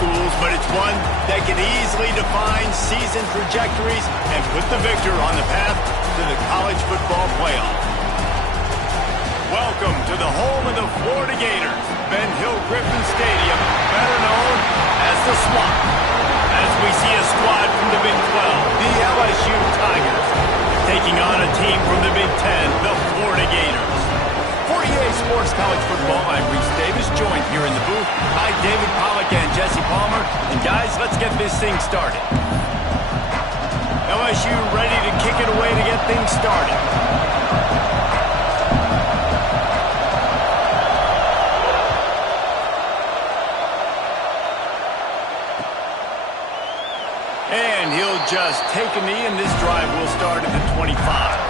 schools, but it's one that can easily define season trajectories and put the victor on the path to the college football playoff. Welcome to the home of the Florida Gators, Ben Hill Griffin Stadium, better known as the Swamp. As we see a squad from the Big 12, the LSU Tigers, taking on a team from the Big 10, the Florida Gators. For EA Sports College Football, I'm Reese Davis, joined here in the booth by David Pollack and Jesse Palmer. And guys, let's get this thing started. LSU ready to kick it away to get things started. And he'll just take a knee, and this drive will start at the 25.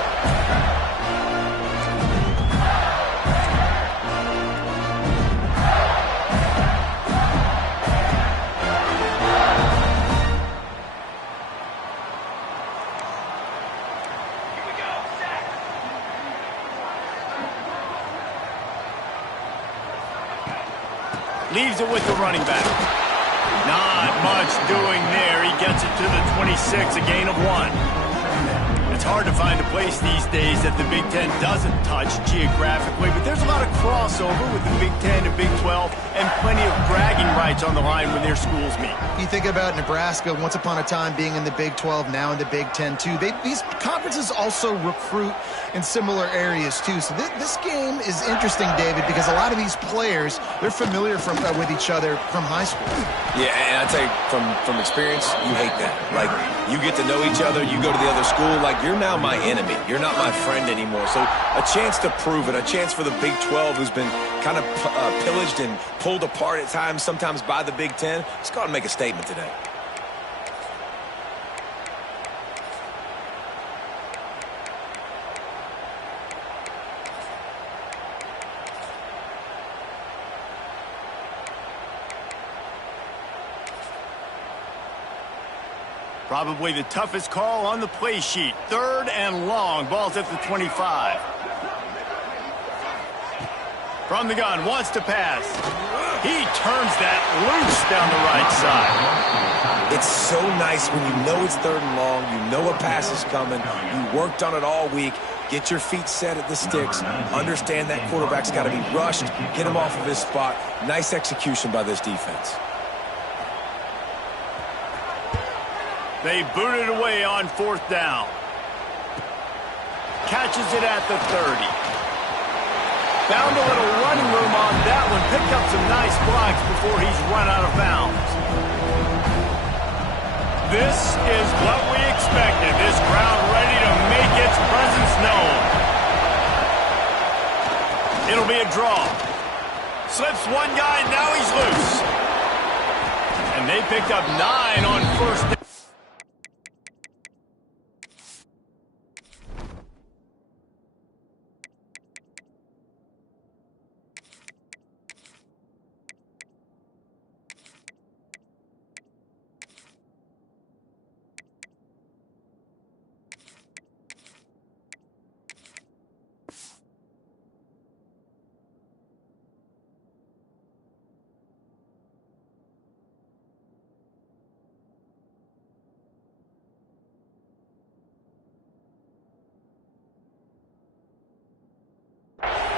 Leaves it with the running back. Not much doing there. He gets it to the 26, a gain of 1. It's hard to find a place these days that the Big Ten doesn't touch geographically, but there's a lot of crossover with the Big Ten and Big 12 and plenty of bragging rights on the line when their schools meet. You think about Nebraska, once upon a time being in the Big 12, now in the Big 10 too. These conferences also recruit in similar areas too. So this game is interesting, David, because a lot of these players, they're familiar with each other from high school. Yeah, and I tell you, from experience, you hate that. Like, you get to know each other, you go to the other school, like, you're now my enemy. You're not my friend anymore. So a chance to prove it, a chance for the Big 12, who's been kind of pillaged and pulled apart at times, sometimes by the Big 10. Let's go out and make a statement today. Probably the toughest call on the play sheet. 3rd and long. Ball's at the 25. From the gun, wants to pass. He turns that loose down the right side. It's so nice when you know it's 3rd and long, you know a pass is coming, you worked on it all week, get your feet set at the sticks, understand that quarterback's got to be rushed, get him off of his spot. Nice execution by this defense. They boot it away on 4th down. Catches it at the 30. Found a little running room on that one. Picked up some nice blocks before he's run out of bounds. This is what we expected. This crowd ready to make its presence known. It'll be a draw. Slips one guy, now he's loose. And they picked up 9 on 1st down.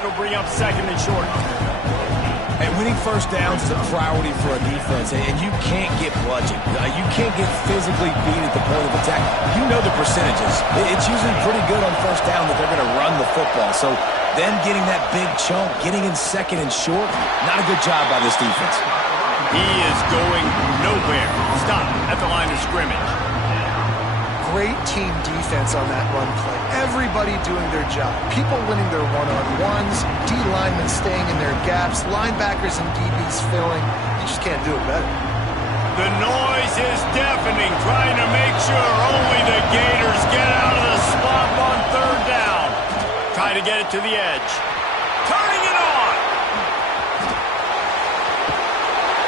It'll bring up 2nd and short. And winning 1st downs is a priority for a defense, and you can't get bludgeoned. You can't get physically beat at the point of attack. You know the percentages. It's usually pretty good on 1st down that they're going to run the football. So them getting that big chunk, getting in 2nd and short, not a good job by this defense. He is going nowhere. Stop at the line of scrimmage. Great team defense on that run play. Everybody doing their job. People winning their one-on-ones, D linemen staying in their gaps, linebackers and DBs filling. You just can't do it better. The noise is deafening, trying to make sure only the Gators get out of the swamp on 3rd down. Try to get it to the edge. Turning it on.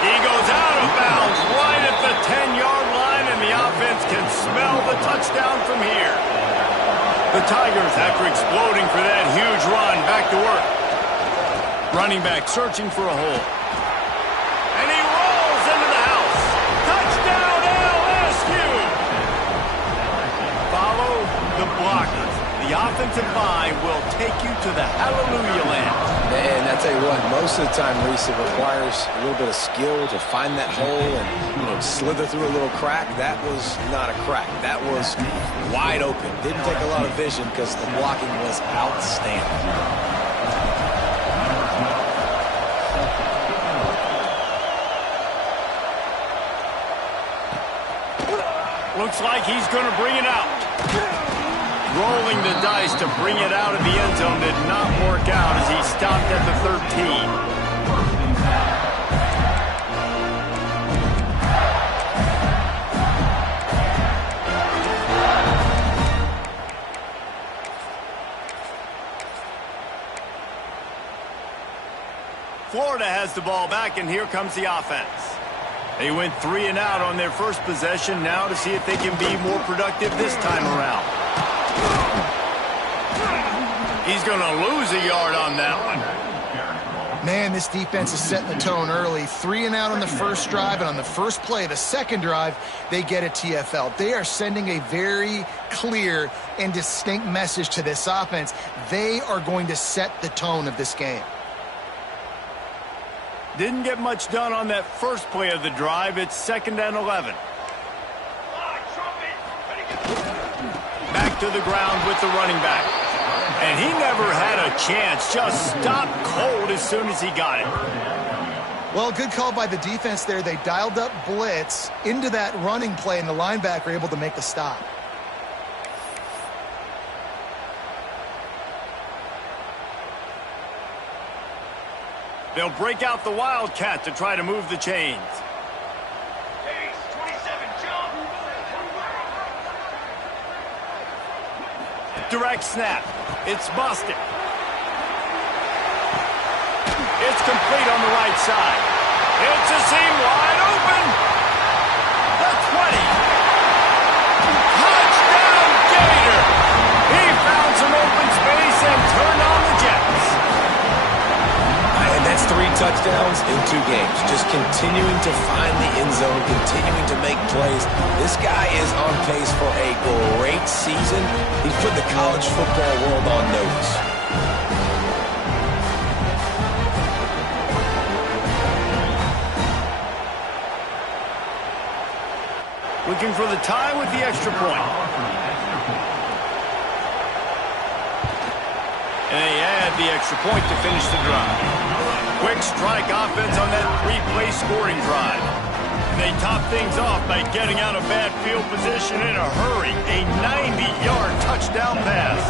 He goes out of bounds right at the 10-yard line, and the offense can smell the touchdown from here. The Tigers, after exploding for that huge run, back to work. Running back searching for a hole. And he rolls into the house. offensive line will take you to the hallelujah land. And I tell you what, most of the time, Reese, it requires a little bit of skill to find that hole and slither through a little crack. That was not a crack. That was wide open. Didn't take a lot of vision because the blocking was outstanding. Looks like he's going to bring it out. Rolling the dice to bring it out of the end zone did not work out as he stopped at the 13. Florida has the ball back, and here comes the offense. They went 3 and out on their first possession, now to see if they can be more productive this time around. He's going to lose a yard on that one. Man, this defense is setting the tone early. 3 and out on the first drive, and on the first play of the second drive, they get a TFL. They are sending a very clear and distinct message to this offense. They are going to set the tone of this game. Didn't get much done on that first play of the drive. It's 2nd and 11. Back to the ground with the running back. And he never had a chance. Just stopped cold as soon as he got it. Well, good call by the defense there. They dialed up blitz into that running play, and the linebacker able to make the stop. They'll break out the Wildcat to try to move the chains. Direct snap. It's busted. It's complete on the right side. It's a seam wide open. The 20. Touchdown Gator. He found some open space and turned on the Jets. And that's 3 touchdowns in 2 games. Just continuing to find the end zone, continuing to make plays. This guy is on pace for a great season. He's put the college football world on notice. Looking for the tie with the extra point. And they add the extra point to finish the drive. Quick strike offense on that 3-play scoring drive. And they top things off by getting out of bad field position in a hurry. A 90-yard touchdown pass.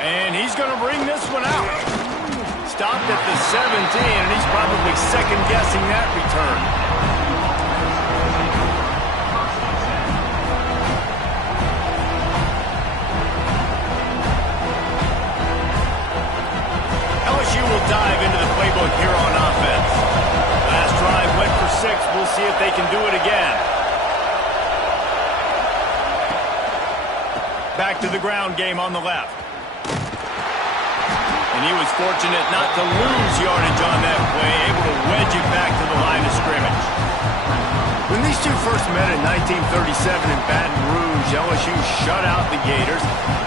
And he's going to bring this one out. Stopped at the 17, and he's probably second-guessing that return. LSU will dive into the playbook here on offense. Last drive went for 6. We'll see if they can do it again. Back to the ground game on the left. And he was fortunate not to lose yardage on that play, able to wedge it back to the line of scrimmage. When these two first met in 1937 in Baton Rouge, LSU shut out the Gators.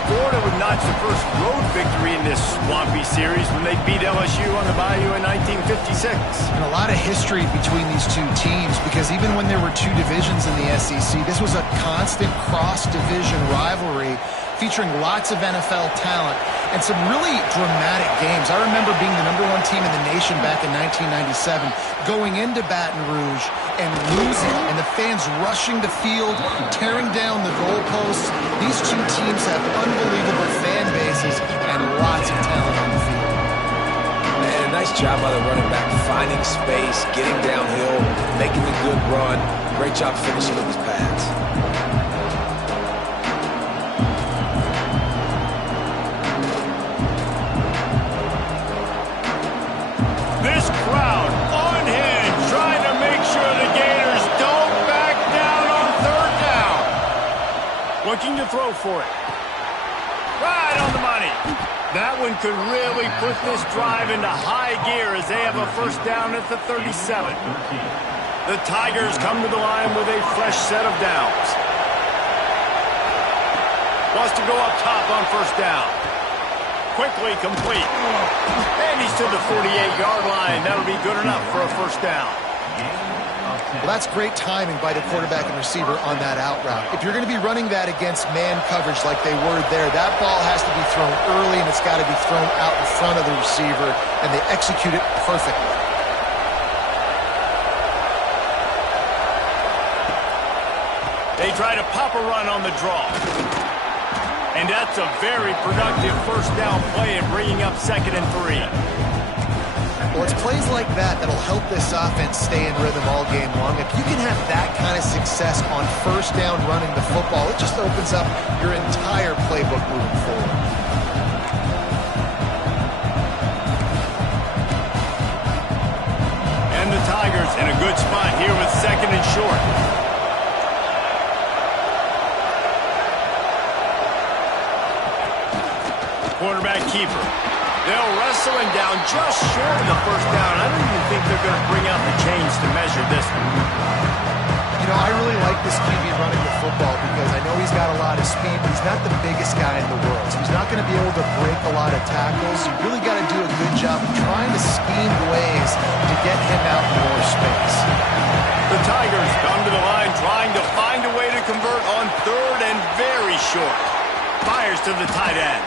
Florida would notch the first road victory in this swampy series when they beat LSU on the Bayou in 1956. And a lot of history between these two teams, because even when there were 2 divisions in the SEC, this was a constant cross-division rivalry featuring lots of NFL talent and some really dramatic games. I remember being the #1 team in the nation back in 1997, going into Baton Rouge and losing, and the fans rushing the field, tearing down the goalposts. These two teams have unbelievable fan bases and lots of talent on the field. And nice job by the running back, finding space, getting downhill, making a good run. Great job finishing with his pads. Crowd on hand, trying to make sure the Gators don't back down on 3rd down. Looking to throw for it. Right on the money. That one could really put this drive into high gear as they have a first down at the 37. The Tigers come to the line with a fresh set of downs. Wants to go up top on first down. Quickly complete. And he's to the 48-yard line. That'll be good enough for a first down. Well, that's great timing by the quarterback and receiver on that out route. If you're going to be running that against man coverage like they were there, that ball has to be thrown early, and it's got to be thrown out in front of the receiver, and they execute it perfectly. They try to pop a run on the draw. And that's a very productive first down play in bringing up 2nd and 3. Well, it's plays like that that'll help this offense stay in rhythm all game long. If you can have that kind of success on first down running the football, it just opens up your entire playbook moving forward. And the Tigers in a good spot here with 2nd and short. Quarterback keeper. They'll wrestle him down just short of the first down. I don't even think they're going to bring out the chains to measure this one. You know, I really like this QB running the football because I know he's got a lot of speed, but he's not the biggest guy in the world. So he's not going to be able to break a lot of tackles. You really got to do a good job of trying to scheme ways to get him out more space. The Tigers come to the line trying to find a way to convert on 3rd and very short. Fires to the tight end.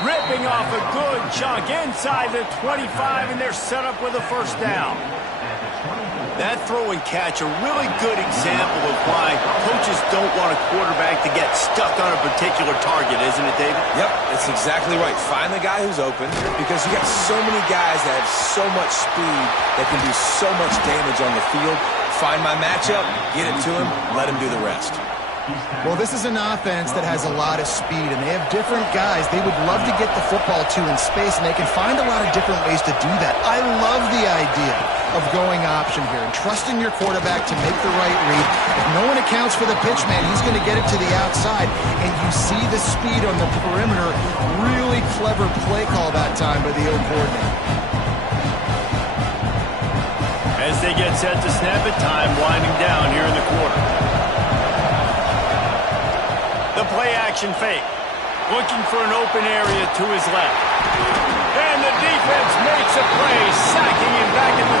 Ripping off a good chunk inside the 25, and they're set up with a first down. That throw and catch, a really good example of why coaches don't want a quarterback to get stuck on a particular target, isn't it, David? Yep, that's exactly right. Find the guy who's open because you got so many guys that have so much speed that can do so much damage on the field. Find my matchup, get it to him, let him do the rest. Well, this is an offense that has a lot of speed, and they have different guys they would love to get the football to in space, and they can find a lot of different ways to do that. I love the idea of going option here and trusting your quarterback to make the right read. If no one accounts for the pitch, man, he's going to get it to the outside, and you see the speed on the perimeter. Really clever play call that time by the O coordinator. As they get set to snap it, time winding down here in the quarter. The play-action fake. Looking for an open area to his left. And the defense makes a play, sacking him back at the 10.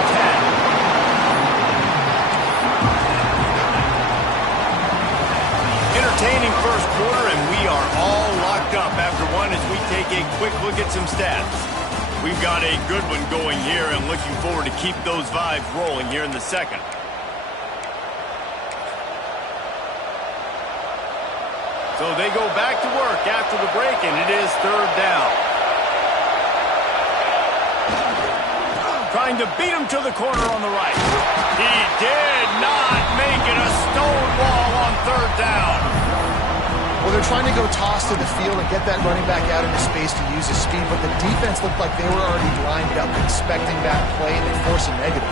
Entertaining first quarter, and we are all locked up after one as we take a quick look at some stats. We've got a good one going here, and looking forward to keep those vibes rolling here in the second. So they go back to work after the break, and it is 3rd down. Trying to beat him to the corner on the right. He did not make it, a stonewall on 3rd down. Well, they're trying to go toss to the field and get that running back out into space to use his speed, but the defense looked like they were already lined up expecting that play, and they force a negative.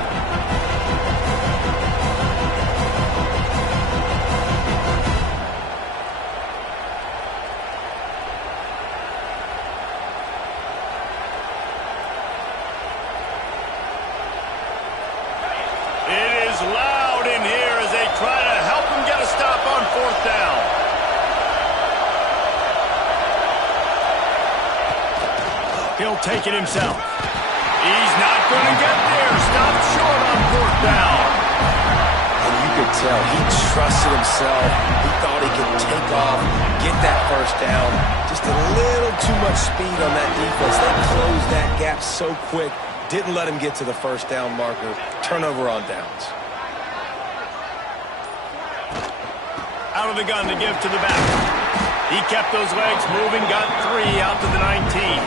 He'll take it himself. He's not going to get there. Stopped short on 4th down. And you could tell he trusted himself. He thought he could take off, get that first down. Just a little too much speed on that defense. They closed that gap so quick. Didn't let him get to the first down marker. Turnover on downs. Out of the gun to give to the back. He kept those legs moving, got 3 out to the 19.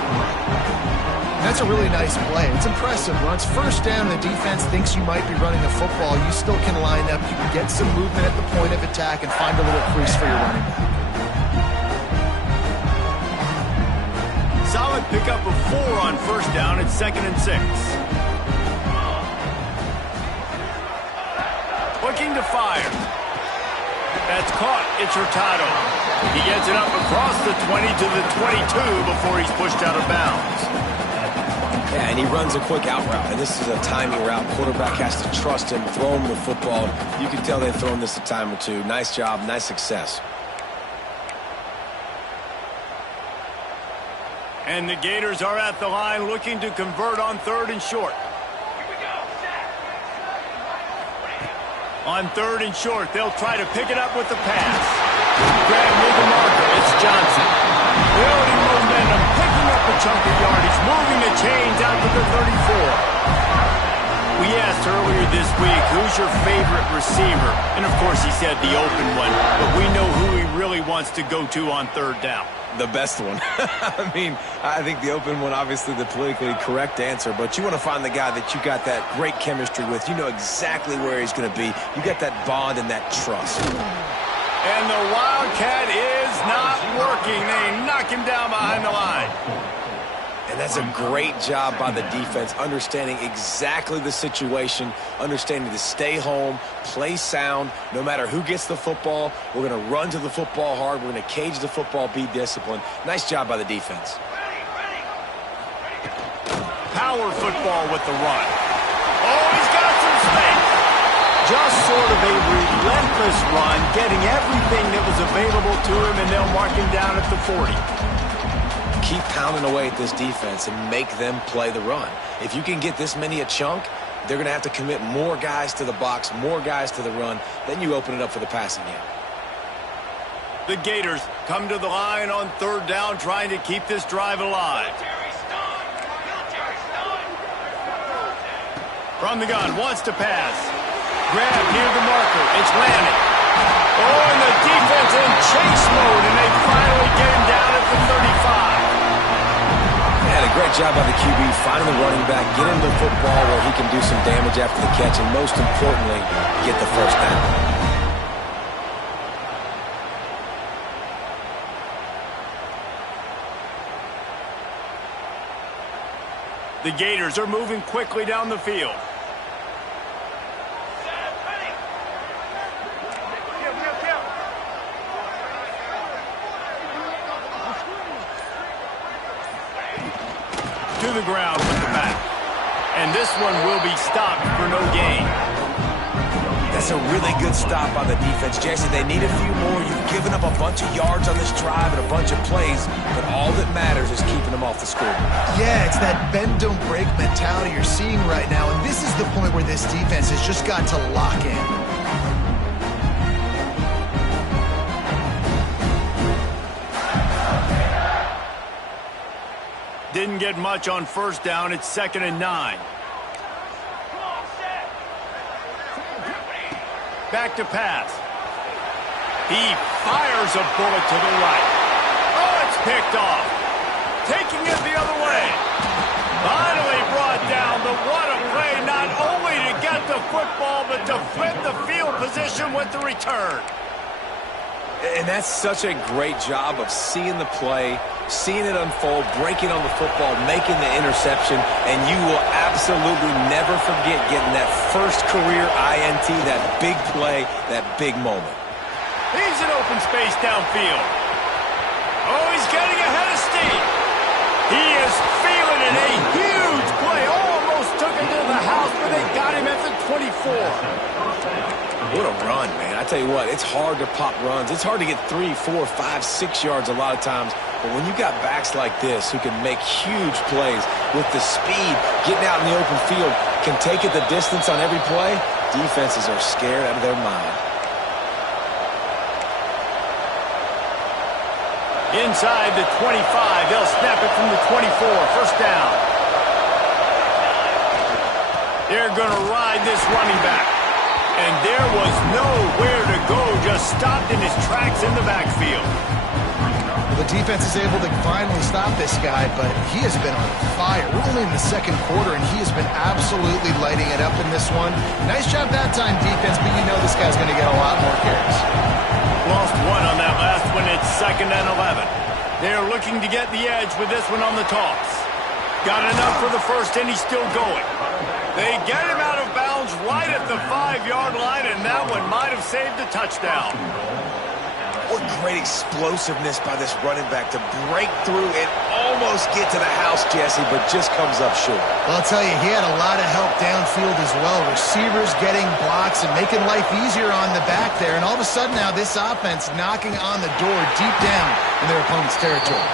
That's a really nice play. It's impressive. When it's first down and the defense thinks you might be running the football, you still can line up. You can get some movement at the point of attack and find a little crease for your running back. Solid pickup of 4 on first down at 2nd and 6. Looking to fire. That's caught. It's Hurtado. He gets it up across the 20 to the 22 before he's pushed out of bounds. Yeah, and he runs a quick out route, and this is a timing route. Quarterback has to trust him, throw him the football. You can tell they've thrown this a time or two. Nice job, nice success. And the Gators are at the line looking to convert on 3rd and short. On 3rd and short, they'll try to pick it up with the pass. Grab near the marker. It's Johnson. Building momentum, picking up a chunk of yardage, moving the chains out to the 34. We asked earlier this week, who's your favorite receiver? And, of course, he said the open one. But we know who he really wants to go to on 3rd down. The best one. I mean, I think the open one, obviously the politically correct answer, but you want to find the guy that you got that great chemistry with. You know exactly where he's going to be. You got that bond and that trust. And the Wildcat is not working. They knock him down behind the line. And that's a great job by the defense, understanding exactly the situation, understanding to stay home, play sound. No matter who gets the football, we're going to run to the football hard. We're going to cage the football, be disciplined. Nice job by the defense. Power football with the run. Oh, he's got some space. Just sort of a relentless run, getting everything that was available to him, and they'll mark him down at the 40. Keep pounding away at this defense and make them play the run. If you can get this many a chunk, they're going to have to commit more guys to the box, more guys to the run. Then you open it up for the passing game. The Gators come to the line on 3rd down, trying to keep this drive alive. From the gun, wants to pass. Grab near the marker. It's landed. Oh, and the defense in chase mode, and they finally get him down at the 35. Yeah, a great job by the QB, finding the running back, get him the football where he can do some damage after the catch, and most importantly, get the first down. The Gators are moving quickly down the field. To the ground with the back. And this one will be stopped for no gain. That's a really good stop by the defense. Jesse, they need a few more. You've given up a bunch of yards on this drive and a bunch of plays, but all that matters is keeping them off the scoreboard. Yeah, it's that bend, don't break mentality you're seeing right now, and this is the point where this defense has just got to lock in. Didn't get much on 1st down. It's 2nd and 9. Back to pass. He fires a bullet to the right. Oh, it's picked off. Taking it the other way. Finally brought down. But what a play, not only to get the football, but to flip the field position with the return. And that's such a great job of seeing the play, seeing it unfold, breaking on the football, making the interception, and you will absolutely never forget getting that first career INT, that big play, that big moment. He's in open space downfield. Oh, he's getting ahead of steam. He is feeling it. A huge play. Almost took him to the house, but they got him at the 24. What a run, man. I tell you what, it's hard to pop runs. It's hard to get 3, 4, 5, 6 yards a lot of times. But when you got backs like this who can make huge plays with the speed, getting out in the open field, can take it the distance on every play, defenses are scared out of their mind. Inside the 25, they'll snap it from the 24. 1st down. They're going to ride this running back. And there was nowhere to go, just stopped in his tracks in the backfield. The defense is able to finally stop this guy, but he has been on fire. We're only in the 2nd quarter, and he has been absolutely lighting it up in this one. Nice job that time, defense, but you know this guy's going to get a lot more carries. Lost one on that last one. It's 2nd and 11. They're looking to get the edge with this one on the toss. Got enough for the first, and he's still going. They get him out of bounds right at the 5-yard line, and that one might have saved a touchdown. What great explosiveness by this running back to break through and almost get to the house, Jesse, but just comes up short. Well, I'll tell you, he had a lot of help downfield as well. Receivers getting blocks and making life easier on the back there. And all of a sudden now this offense knocking on the door deep down in their opponent's territory.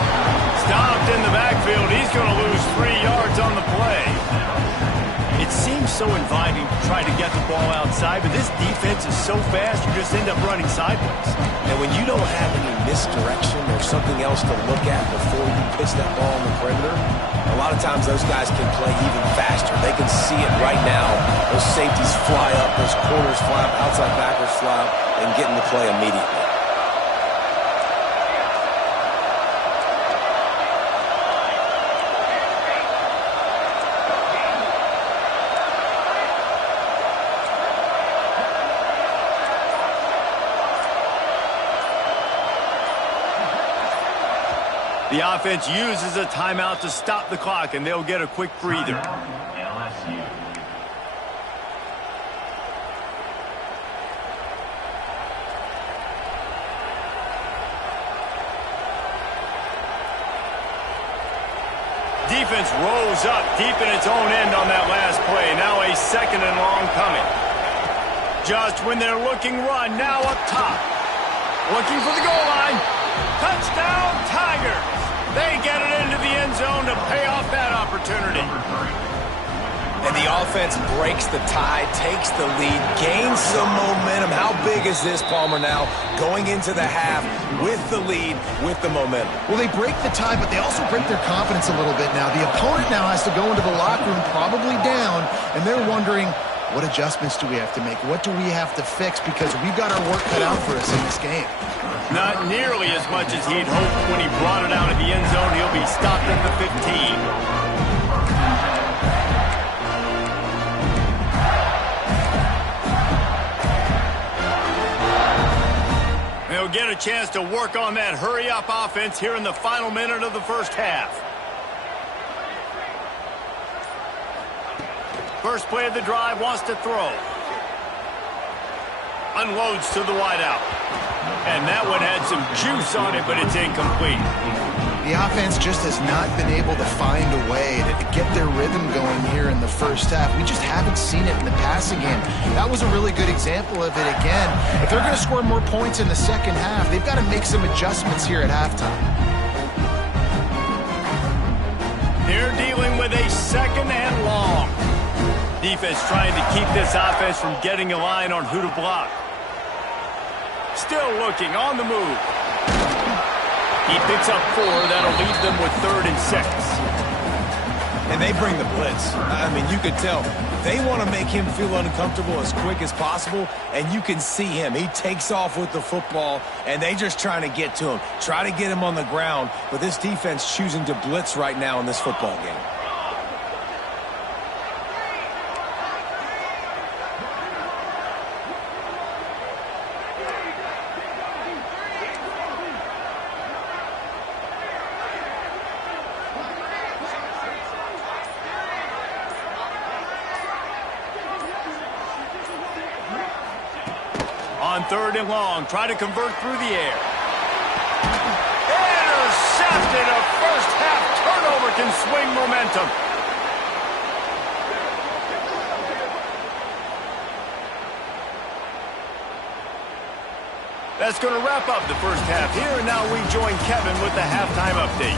Stopped in the backfield. He's going to lose 3 yards on the play. It seems so inviting to try to get the ball outside, but this defense is so fast you just end up running sideways. And when you don't have any misdirection or something else to look at before you pitch that ball on the perimeter, a lot of times those guys can play even faster. They can see it right now. Those safeties fly up, those corners fly up, outside backers fly up, and get in the play immediately. The offense uses a timeout to stop the clock, and they'll get a quick breather. LSU. Defense rose up deep in its own end on that last play. Now a 2nd and long coming. Just when they're looking run, now up top. Looking for the goal line. Touchdown, Tigers! They get it into the end zone to pay off that opportunity. And the offense breaks the tie, takes the lead, gains some momentum. How big is this, Palmer, now going into the half with the lead, with the momentum? Well, they break the tie, but they also break their confidence a little bit now. The opponent now has to go into the locker room probably down, and they're wondering, what adjustments do we have to make? What do we have to fix? Because we've got our work cut out for us in this game. Not nearly as much as he'd hoped when he brought it out of the end zone. He'll be stopped at the 15. They'll get a chance to work on that hurry-up offense here in the final minute of the first half. First play of the drive, wants to throw. Unloads to the wideout. And that one had some juice on it, but it's incomplete. The offense just has not been able to find a way to get their rhythm going here in the first half. We just haven't seen it in the passing game. That was a really good example of it again. If they're going to score more points in the second half, they've got to make some adjustments here at halftime. They're dealing with a 2nd and long. Defense trying to keep this offense from getting a line on who to block. Still looking on the move. He picks up 4. That'll leave them with 3rd and 6. And they bring the blitz. I mean, you could tell they want to make him feel uncomfortable as quick as possible, and you can see him. He takes off with the football, and they just trying to get to him, try to get him on the ground, but this defense choosing to blitz right now in this football game. On 3rd and long, try to convert through the air. Intercepted. A first half turnover can swing momentum. That's going to wrap up the first half here, and now we join Kevin with the halftime update.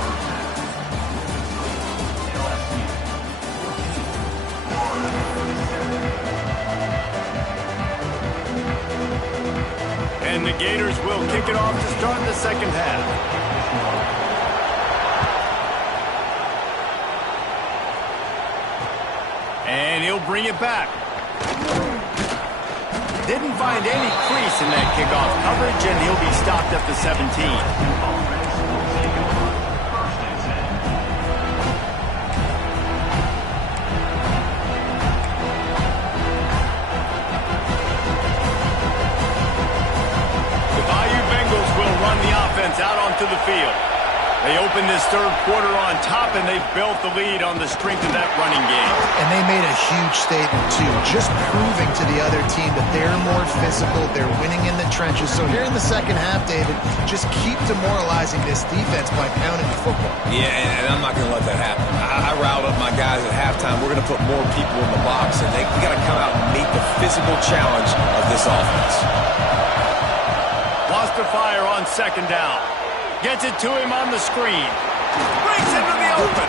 And the Gators will kick it off to start the second half. And he'll bring it back. Didn't find any crease in that kickoff coverage, and he'll be stopped at the 17. Out onto the field. They opened this third quarter on top, and they've built the lead on the strength of that running game. And they made a huge statement, too, just proving to the other team that they're more physical, they're winning in the trenches. So here in the second half, David, just keep demoralizing this defense by pounding the football. Yeah, and I'm not going to let that happen. I riled up my guys at halftime. We're going to put more people in the box, and we got to come out and meet the physical challenge of this offense. Lost to fire on second down. Gets it to him on the screen. Breaks into the open.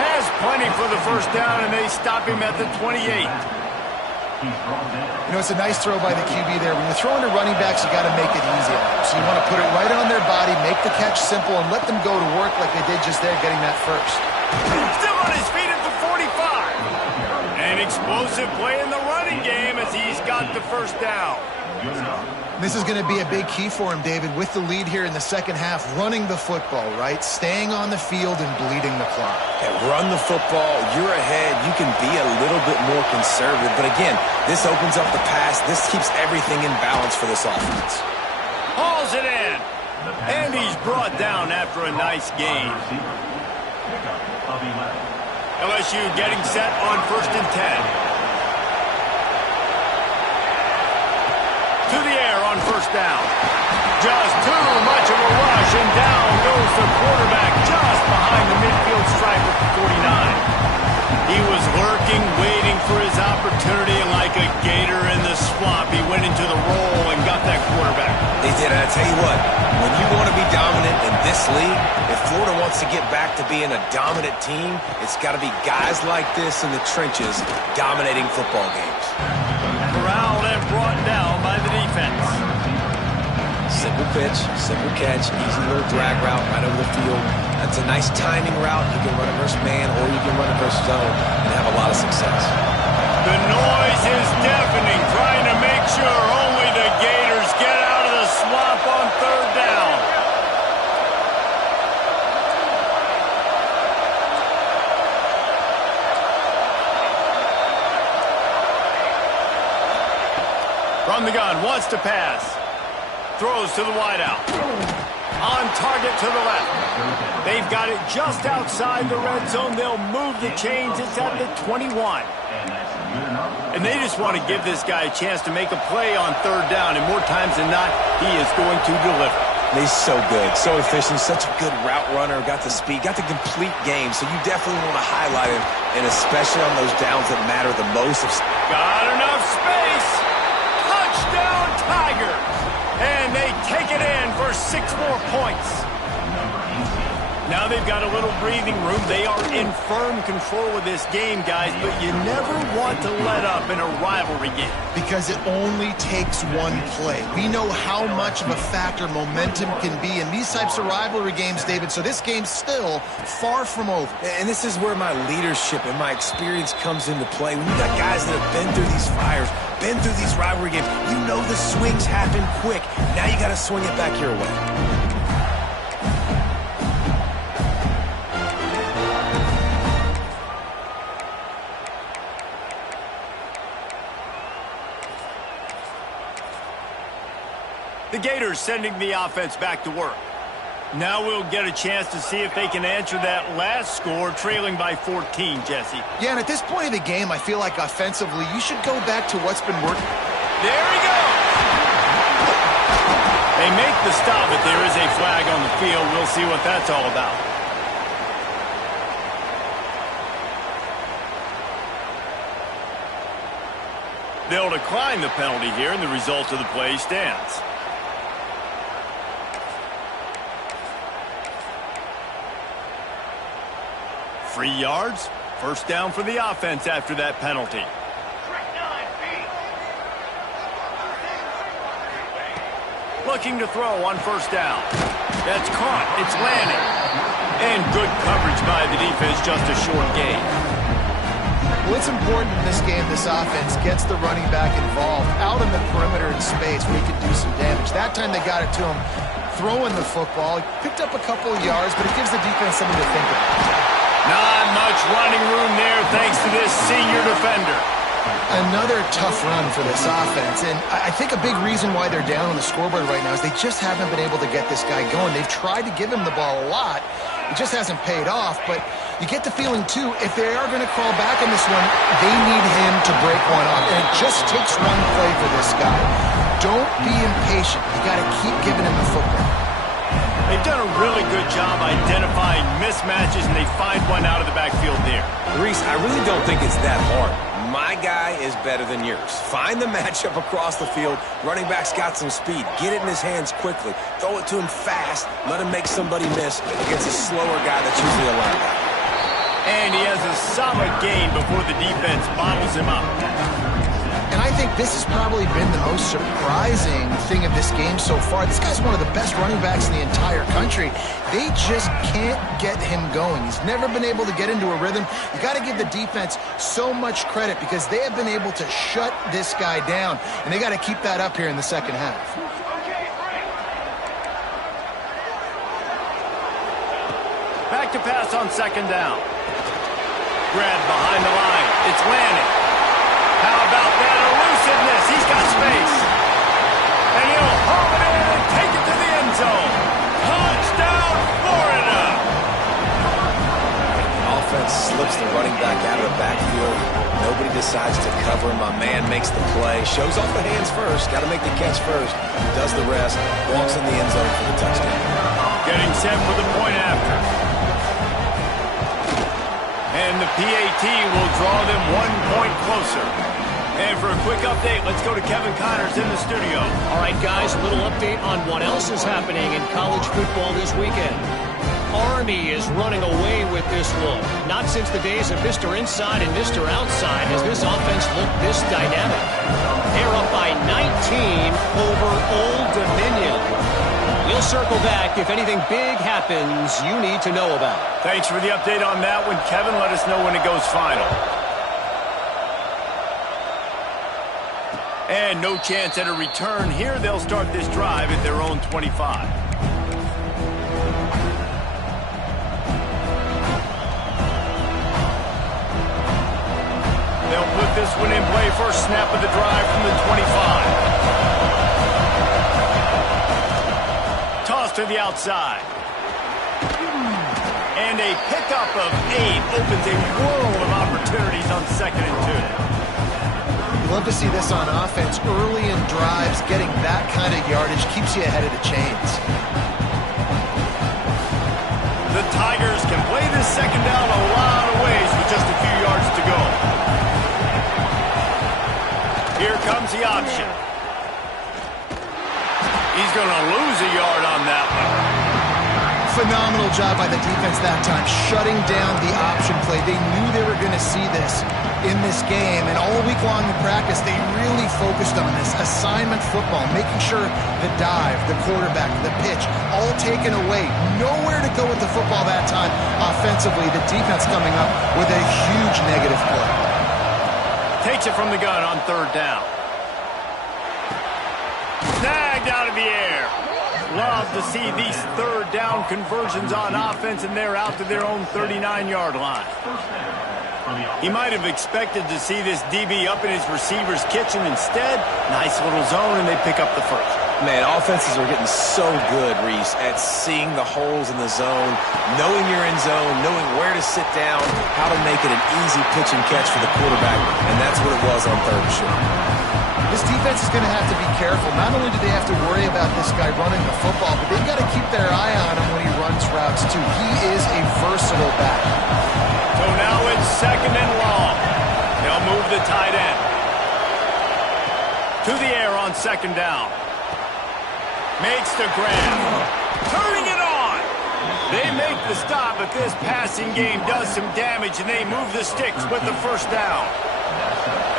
Has plenty for the first down, and they stop him at the 28. You know, it's a nice throw by the QB there. When you're throwing to running backs, you got to make it easy on them. So you want to put it right on their body, make the catch simple, and let them go to work like they did just there, getting that first. Still on his feet at the 45. An explosive play in the running game as he's got the first down. This is going to be a big key for him, David, with the lead here in the second half, running the football, right? Staying on the field and bleeding the clock. Yeah, run the football. You're ahead. You can be a little bit more conservative. But again, this opens up the pass. This keeps everything in balance for this offense. Hauls it in. And he's brought down after a nice gain. LSU getting set on 1st and 10. To the air on first down. Just too much of a rush, and down goes the quarterback just behind the midfield stripe at the 49. He was lurking, waiting for his opportunity, and like a gator in the swamp, he went into the roll and got that quarterback. They did, and I tell you what, when you want to be dominant in this league, if Florida wants to get back to being a dominant team, it's got to be guys like this in the trenches dominating football games. Corralled and brought down by the defense. Simple pitch, simple catch, easy little drag route right over the field. That's a nice timing route. You can run it versus man, or you can run it versus zone and have a lot of success. The noise is deafening, trying to make sure only the Gators get out of the swamp on third down. From the gun, wants to pass. Throws to the wideout. On target to the left. They've got it just outside the red zone. They'll move the chains. It's at the 21. And they just want to give this guy a chance to make a play on third down. And more times than not, he is going to deliver. He's so good, so efficient, such a good route runner, got the speed, got the complete game. So you definitely want to highlight him, and especially on those downs that matter the most. Got enough space. Touchdown Tigers. And they take it in for 6 more points. Now they've got a little breathing room. They are in firm control of this game, guys, but you never want to let up in a rivalry game. Because it only takes one play. We know how much of a factor momentum can be in these types of rivalry games, David, so this game's still far from over. And this is where my leadership and my experience comes into play. When you got guys that have been through these fires, been through these rivalry games, you know the swings happen quick. Now you got to swing it back your way. The Gators sending the offense back to work. Now we'll get a chance to see if they can answer that last score, trailing by 14, Jesse. Yeah, and at this point of the game, I feel like offensively, you should go back to what's been working. There he goes! They make the stop, but there is a flag on the field. We'll see what that's all about. They'll decline the penalty here, and the result of the play stands. Free yards, first down for the offense after that penalty. Looking to throw on first down. That's caught, it's landing. And good coverage by the defense, just a short gain. Well, it's important in this game, this offense gets the running back involved out in the perimeter in space where he can do some damage. That time they got it to him throwing the football. He picked up a couple of yards, but it gives the defense something to think about. Not much running room there thanks to this senior defender. Another tough run for this offense, and I think a big reason why they're down on the scoreboard right now is they just haven't been able to get this guy going. They've tried to give him the ball a lot. It just hasn't paid off, but you get the feeling, too, if they are going to crawl back in this one, they need him to break one off, and it just takes one play for this guy. Don't be impatient. You got to keep giving him the football. They've done a really good job identifying mismatches, and they find one out of the backfield there. Reese, I really don't think it's that hard. My guy is better than yours. Find the matchup across the field. Running back's got some speed. Get it in his hands quickly. Throw it to him fast. Let him make somebody miss against a slower guy that's usually a linebacker. And he has a solid gain before the defense bottles him up. And I think this has probably been the most surprising thing of this game so far. This guy's one of the best running backs in the entire country. They just can't get him going. He's never been able to get into a rhythm. You got to give the defense so much credit because they have been able to shut this guy down, and they got to keep that up here in the second half. Back to pass on second down. Grabbed behind the line. It's landing. How about that elusiveness? He's got space. And he'll haul it in and take it to the end zone. Touchdown, Florida! Offense slips the running back out of the backfield. Nobody decides to cover him. My man makes the play. Shows off the hands first. Got to make the catch first. Does the rest. Walks in the end zone for the touchdown. Getting set for the point after. And the PAT will draw them 1 point closer. And for a quick update, let's go to Kevin Connors in the studio. All right, guys, a little update on what else is happening in college football this weekend. Army is running away with this one. Not since the days of Mr. Inside and Mr. Outside has this offense looked this dynamic. They're up by 19 over Old Dominion. We'll circle back if anything big happens you need to know about. Thanks for the update on that one, Kevin. Let us know when it goes final. And no chance at a return here. They'll start this drive at their own 25. They'll put this one in play. First snap of the drive from the 25. Toss to the outside. And a pickup of 8 opens a world of opportunities on 2nd and 2. Love to see this on offense. Early in drives, getting that kind of yardage keeps you ahead of the chains. The Tigers can play this second down a lot of ways with just a few yards to go. Here comes the option. He's going to lose a yard on that one. Phenomenal job by the defense that time, shutting down the option play. They knew they were going to see this in this game, and all week long in practice, they really focused on this assignment football, making sure the dive, the quarterback, the pitch, all taken away. Nowhere to go with the football that time offensively. The defense coming up with a huge negative play. Takes it from the gun on 3rd down. Snagged out of the air. Love to see these 3rd down conversions on offense, and they're out to their own 39-yard line. He might have expected to see this DB up in his receiver's kitchen. Instead, nice little zone, and they pick up the first. Man, offenses are getting so good, Reese, at seeing the holes in the zone, knowing you're in zone, knowing where to sit down, how to make it an easy pitch and catch for the quarterback, and that's what it was on 3rd and short. This defense is going to have to be careful. Not only do they have to worry about this guy running the football, but they've got to keep their eye on him when he runs routes, too. He is a versatile back. So now it's 2nd and long. They'll move the tight end. To the air on 2nd down. Makes the grab. Turning it on. They make the stop, but this passing game does some damage, and they move the sticks with the 1st down.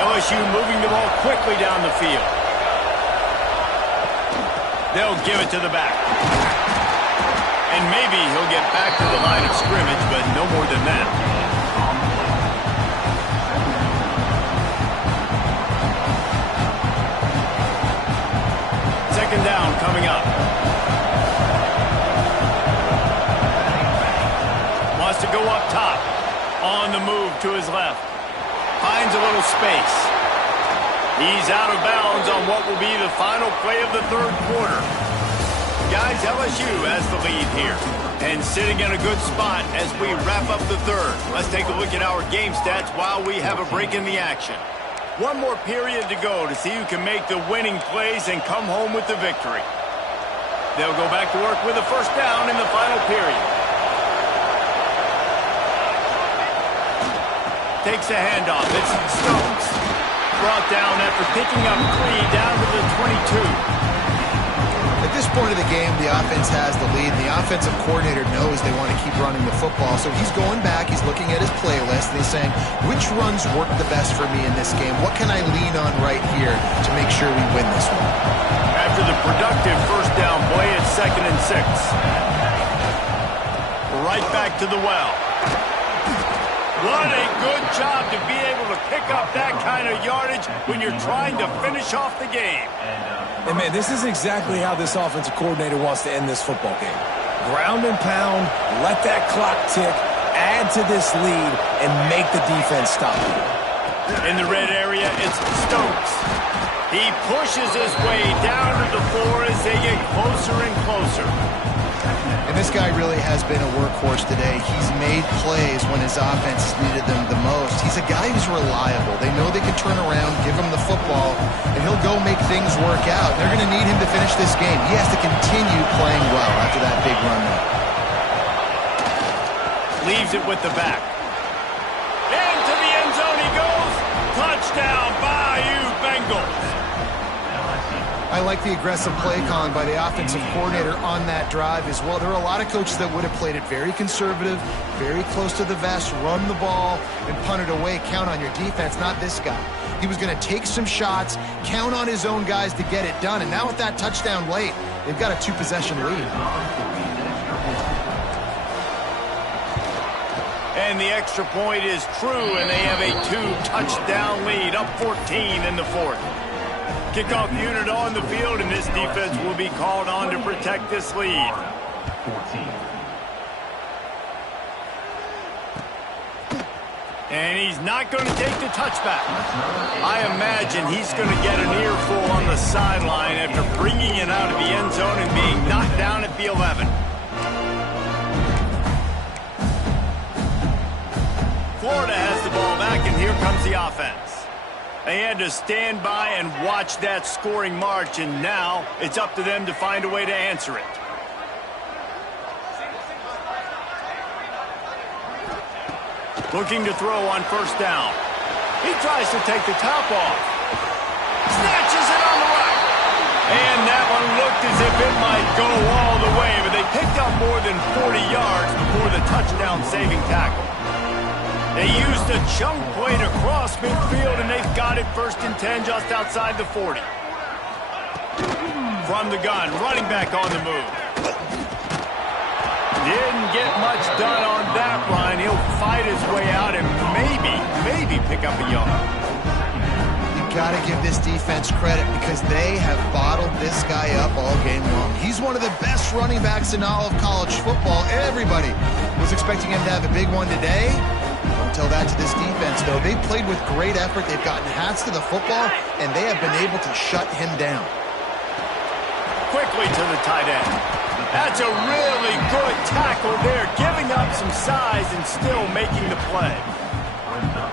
LSU moving the ball quickly down the field. They'll give it to the back. And maybe he'll get back to the line of scrimmage, but no more than that. Second down coming up. Wants to go up top. On the move to his left. Finds a little space. He's out of bounds on what will be the final play of the third quarter. Guys, LSU has the lead here. And sitting in a good spot as we wrap up the third. Let's take a look at our game stats while we have a break in the action. One more period to go to see who can make the winning plays and come home with the victory. They'll go back to work with a first down in the final period. Takes a handoff. It's Stokes. Brought down after picking up 3 down to the 22. At this point of the game, the offense has the lead. The offensive coordinator knows they want to keep running the football, so he's going back, he's looking at his playlist, and he's saying, which runs work the best for me in this game? What can I lean on right here to make sure we win this one? After the productive first down play, it's 2nd and 6. Right back to the well. What a good job to be able to pick up that kind of yardage when you're trying to finish off the game. And, man, this is exactly how this offensive coordinator wants to end this football game. Ground and pound, let that clock tick, add to this lead, and make the defense stop. In the red area, it's Stokes. He pushes his way down to the 4 as they get closer and closer. And this guy really has been a workhorse today. He's made plays when his offense needed them the most. He's a guy who's reliable. They know they can turn around, give him the football, and he'll go make things work out. They're going to need him to finish this game. He has to continue playing well after that big run there. Leaves it with the back. Into the end zone he goes. Touchdown, Bayou Bengals. I like the aggressive play calling by the offensive coordinator on that drive as well. There are a lot of coaches that would have played it very conservative, very close to the vest, run the ball, and punt it away. Count on your defense, not this guy. He was going to take some shots, count on his own guys to get it done. And now with that touchdown late, they've got a 2-possession lead. And the extra point is true, and they have a 2-touchdown lead, up 14 in the 4th. Kickoff unit on the field, and this defense will be called on to protect this lead. 14. And he's not going to take the touchback. I imagine he's going to get an earful on the sideline after bringing it out of the end zone and being knocked down at the 11. Florida has the ball back, and here comes the offense. They had to stand by and watch that scoring march, and now it's up to them to find a way to answer it. Looking to throw on first down. He tries to take the top off. Snatches it on the right. And that one looked as if it might go all the way, but they picked up more than 40 yards before the touchdown-saving tackle. They used a chunk play to cross midfield, and they've got it 1st and 10 just outside the 40. From the gun, running back on the move. Didn't get much done on that run. He'll fight his way out and maybe pick up a yard. You've got to give this defense credit because they have bottled this guy up all game long. He's one of the best running backs in all of college football. Everybody was expecting him to have a big one today. Don't tell that to this defense, though. They played with great effort. They've gotten hats to the football, and they have been able to shut him down. Quickly to the tight end. That's a really good tackle there, giving up some size and still making the play.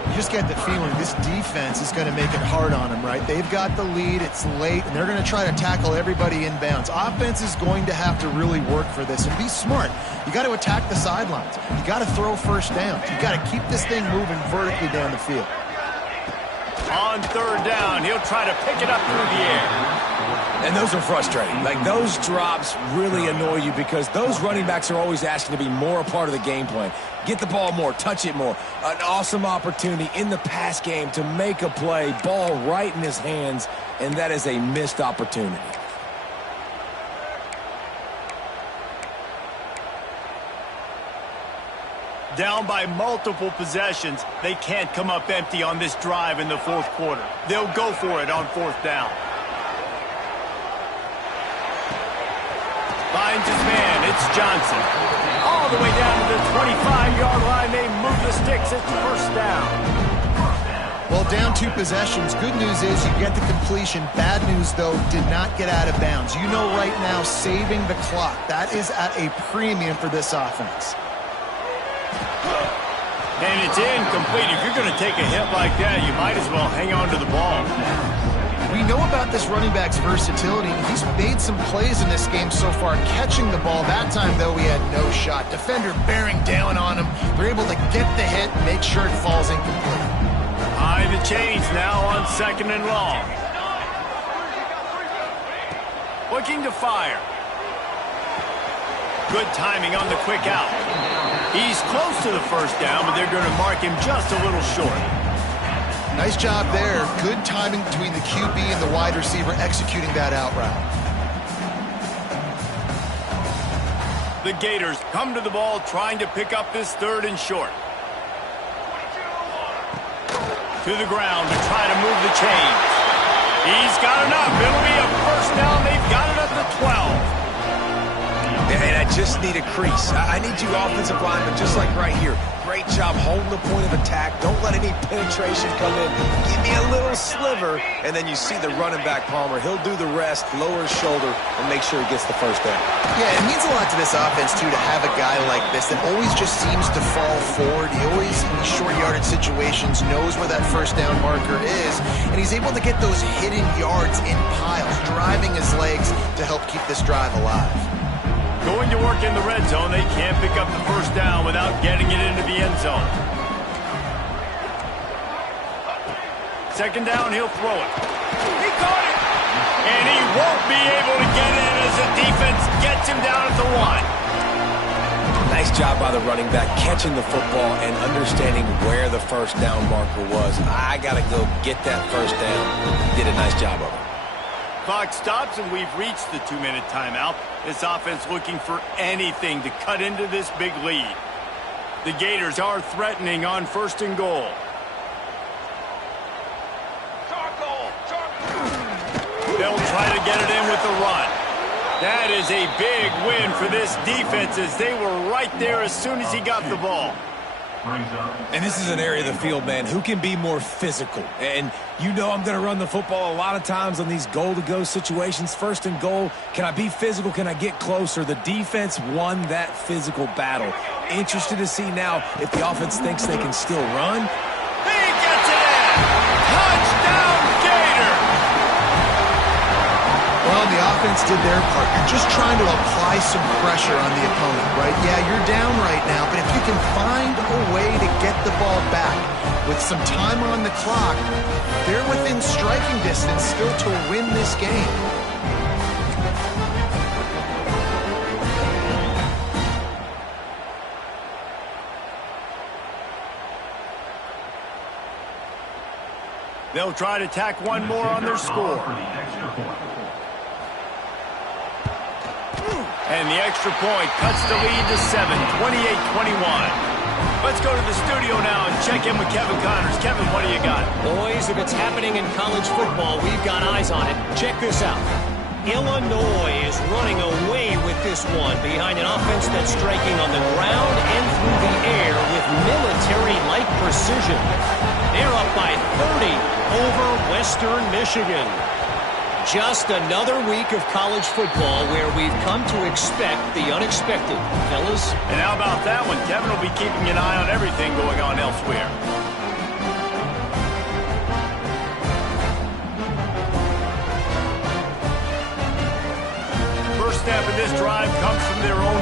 You just get the feeling this defense is going to make it hard on them, right? They've got the lead, it's late, and they're going to try to tackle everybody inbounds. Offense is going to have to really work for this and be smart. You got to attack the sidelines. You got to throw first downs. You got to keep this thing moving vertically down the field. On third down, he'll try to pick it up through the air. And those are frustrating. Like, those drops really annoy you because those running backs are always asking to be more a part of the game plan. Get the ball more, touch it more. An awesome opportunity in the pass game to make a play, ball right in his hands, and that is a missed opportunity. Down by multiple possessions, they can't come up empty on this drive in the 4th quarter. They'll go for it on 4th down. Finds his man, it's Johnson. All the way down to the 25-yard line, they move the sticks, it's first down. Well, down 2 possessions. Good news is you get the completion. Bad news, though, did not get out of bounds. You know right now, saving the clock, that is at a premium for this offense. And it's incomplete. If you're going to take a hit like that, you might as well hang on to the ball. We know about this running back's versatility. He's made some plays in this game so far, catching the ball. That time, though, he had no shot. Defender bearing down on him. They're able to get the hit and make sure it falls incomplete. High the chains now on 2nd and long. Looking to fire. Good timing on the quick out. He's close to the first down, but they're going to mark him just a little short. Nice job there. Good timing between the QB and the wide receiver executing that out route. The Gators come to the ball trying to pick up this 3rd and short. To the ground to try to move the chains. He's got enough. It'll be a first down. They've got it at the 12. And I just need a crease. I need you offensive linemen, just like right here. Great job holding the point of attack. Don't let any penetration come in. Give me a little sliver, and then you see the running back, Palmer. He'll do the rest, lower his shoulder, and make sure he gets the first down. Yeah, it means a lot to this offense, too, to have a guy like this that always just seems to fall forward. He always, in these short yardage situations, knows where that first down marker is, and he's able to get those hidden yards in piles, driving his legs to help keep this drive alive. Going to work in the red zone. They can't pick up the first down without getting it into the end zone. 2nd down, he'll throw it. He caught it! And he won't be able to get it as the defense gets him down at the 1. Nice job by the running back, catching the football and understanding where the first down marker was. I got to go get that first down. He did a nice job of it. Clock stops, and we've reached the 2-minute timeout. This offense looking for anything to cut into this big lead. The Gators are threatening on 1st and goal. They'll try to get it in with the run. That is a big win for this defense, as they were right there as soon as he got the ball. And this is an area of the field, man, who can be more physical. And you know I'm going to run the football a lot of times on these goal-to-go situations. 1st and goal, can I be physical? Can I get closer? The defense won that physical battle. Interested to see now if the offense thinks they can still run. He gets it in! Touchdown, Gator! Well, the offense did their part. You're just trying to apply some pressure on the opponent, right? Yeah, you're down right now, but if you can find a way to get the ball back with some time on the clock, they're within striking distance still to win this game. They'll try to tack one more on their score. And the extra point cuts the lead to 7, 28-21. Let's go to the studio now and check in with Kevin Connors. Kevin, what do you got? Boys, if it's happening in college football, we've got eyes on it. Check this out. Illinois is running away with this one behind an offense that's striking on the ground and through the air with military-like precision. They're up by 30 over Western Michigan. Just another week of college football where we've come to expect the unexpected, fellas. And how about that one? Kevin will be keeping an eye on everything going on elsewhere. First snap of this drive comes from their own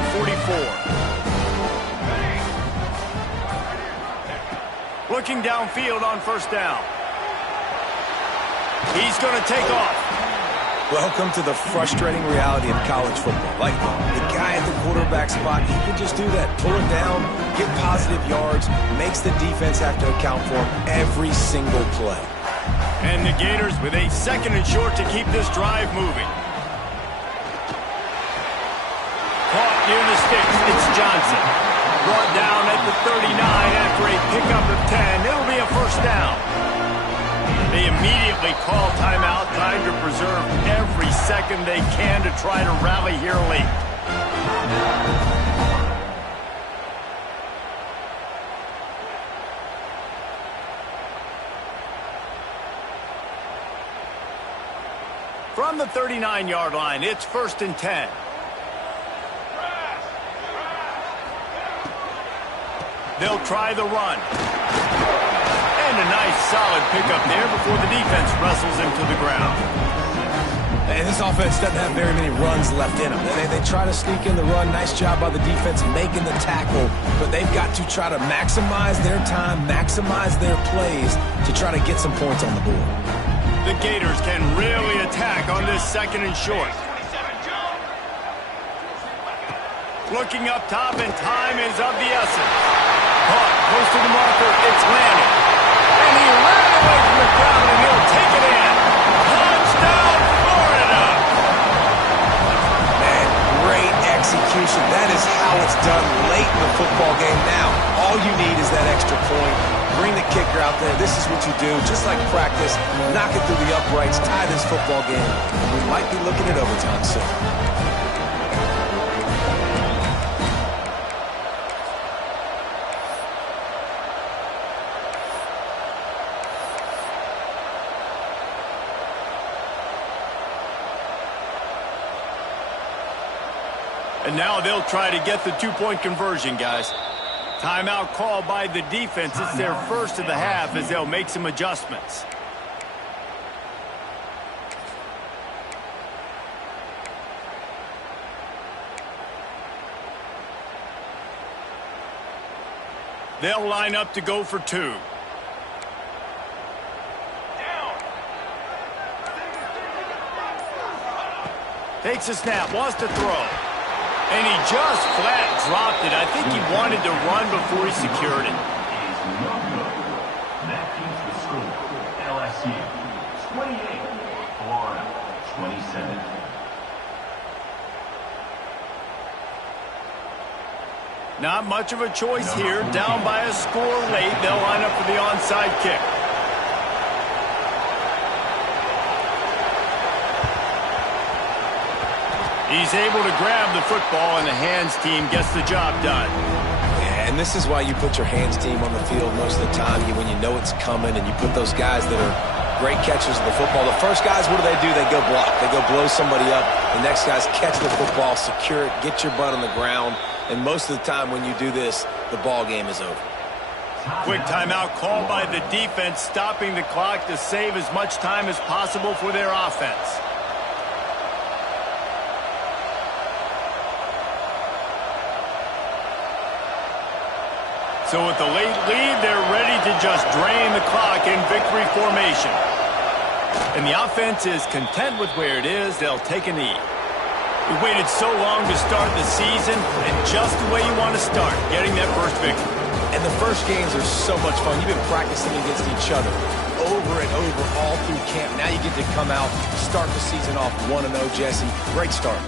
44. Looking downfield on 1st down. He's going to take off. Welcome to the frustrating reality of college football. Like, the guy at the quarterback spot, he can just do that. Pull it down, get positive yards, makes the defense have to account for him every single play. And the Gators with a 2nd and short to keep this drive moving. Caught near the sticks, it's Johnson. Brought down at the 39 after a pickup of 10. It'll be a first down. They immediately call timeout, trying to preserve every second they can to try to rally here late. From the 39-yard line, it's 1st and 10. They'll try the run. And a nice solid pickup there before the defense wrestles him to the ground. And this offense doesn't have very many runs left in them. They try to sneak in the run. Nice job by the defense making the tackle. But they've got to try to maximize their time, maximize their plays to try to get some points on the board. The Gators can really attack on this 2nd and short. Looking up top, and time is of the essence. Caught, close to the marker, it's landed. And he ran away from the crowd, and he'll take it in. Touchdown, Florida! Man, great execution. That is how it's done late in the football game. Now, all you need is that extra point. Bring the kicker out there. This is what you do. Just like practice, knock it through the uprights, tie this football game. We might be looking at overtime soon. And now they'll try to get the 2-point conversion, guys. Timeout called by the defense. It's their first of the half as they'll make some adjustments. They'll line up to go for 2. Takes a snap, wants to throw. And he just flat dropped it. I think he wanted to run before he secured it. That keeps the score. LSU 28, Florida 27. Not much of a choice here. Down by a score late. They'll line up for the onside kick. He's able to grab the football, and the hands team gets the job done. Yeah, and this is why you put your hands team on the field most of the time. When you know it's coming, and you put those guys that are great catchers of the football. The first guys, what do? They go block. They go blow somebody up. The next guys catch the football, secure it, get your butt on the ground. And most of the time when you do this, the ball game is over. Quick timeout called by the defense, stopping the clock to save as much time as possible for their offense. So with the late lead, they're ready to just drain the clock in victory formation. And the offense is content with where it is. They'll take a knee. We waited so long to start the season, and just the way you want to start, getting that first victory. And the first games are so much fun. You've been practicing against each other over and over all through camp. Now you get to come out, start the season off 1-0, Jesse. Great start.